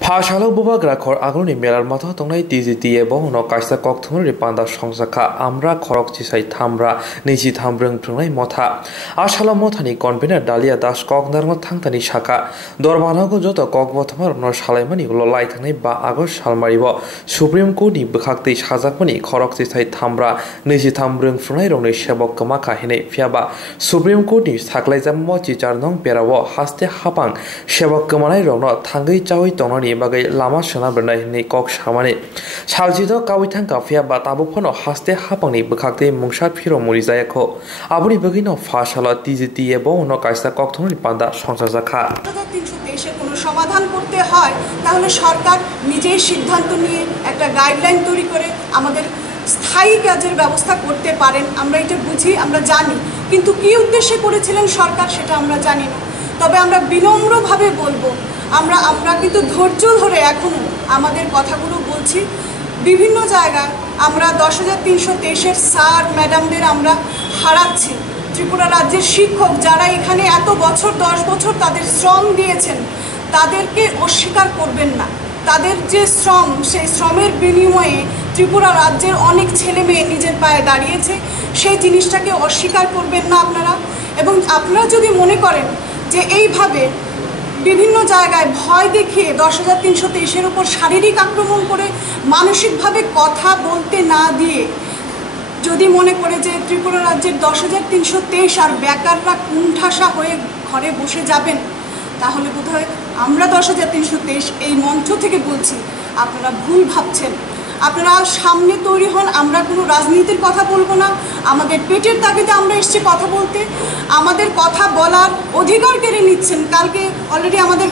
Phashalo bubagra khor agroni melar matha tongnai TGT bono kaisa kokthumri panda songsakha amra khorok chisai thamra neji thambrung prungnai motha ashala mothani convener Dalia Das koknarma thangtani shaka dorbanago joto kokbothmar no salaimani lolai thangnai ba agos salmaribo Supreme Court ni bkhakti sajakmani khorok chisai thamra neji thambrung prungnai rongni sebok kama kahine phiaba Supreme Court ni saklaijammo chichar nong perawo haste hapang sebok kamanai rongno thangai chawi tongnani bagai lama sona bernai ni kok samani saljido kawithang kafia batabo phono haste hapangni bkhakte mungsa phiro murijaya kho abuni bagino phashala TGT ebo no kaisa kokthoni panda সংসার জাখা 323 এর কোনো সমাধান করতে হয় তাহলে সরকার নিজেই সিদ্ধান্ত নিয়ে একটা গাইডলাইন তৈরি করে আমাদের স্থায়ী কাজের ব্যবস্থা করতে পারেন আমরা এটা বুঝি আমরা জানি কিন্তু কি উদ্দেশ্যে করেছিলেন সরকার সেটা আমরা জানি না তবে আমরা বিনম্রভাবে বলবো আমরা কিন্তু ধৈর্য ধরে এখন আমাদের কথাগুলো বলছি বিভিন্ন জায়গায় আমরা 10323 এর স্যার ম্যাডামদের আমরা হারাচ্ছি ত্রিপুরা রাজ্যের শিক্ষক যারা এখানে এত বছর 10 বছর তাদের শ্রম দিয়েছেন তাদেরকে অস্বীকার করবেন না তাদের যে শ্রম সেই শ্রমের বিনিময়ে ত্রিপুরা রাজ্যের অনেক ছেলে মেয়ে নিজের পায়ে দাঁড়িয়েছে সেই জিনিসটাকে অস্বীকার করবেন না আপনারা এবং আপনারা যদি মনে করেন যে এইভাবে বিভিন্ন জায়গায় ভয় দেখিয়ে 10323 এর উপর শারীরিক আক্রমণ করে মানসিকভাবে কথা বলতে না দিয়ে যদি মনে করে যে ত্রিপুরা রাজ্যের 10323 আর বেকাররা কুণ্ঠাসা হয়ে ঘরে বসে যাবেন তাহলে বোধহয় আমরা 10323 এই মঞ্চ থেকে বলছি আপনারা ভুল ভাবছেন আপনারা সামনে তৈরি হন আমরা কোনো রাজনীতির কথা বলবো না আমাদের পেটের তাগিদে আমরা এসেছি কথা বলতে আমাদের কথা বলার অধিকার কেড়ে নিচ্ছেন কালকে অলরেডি আমাদের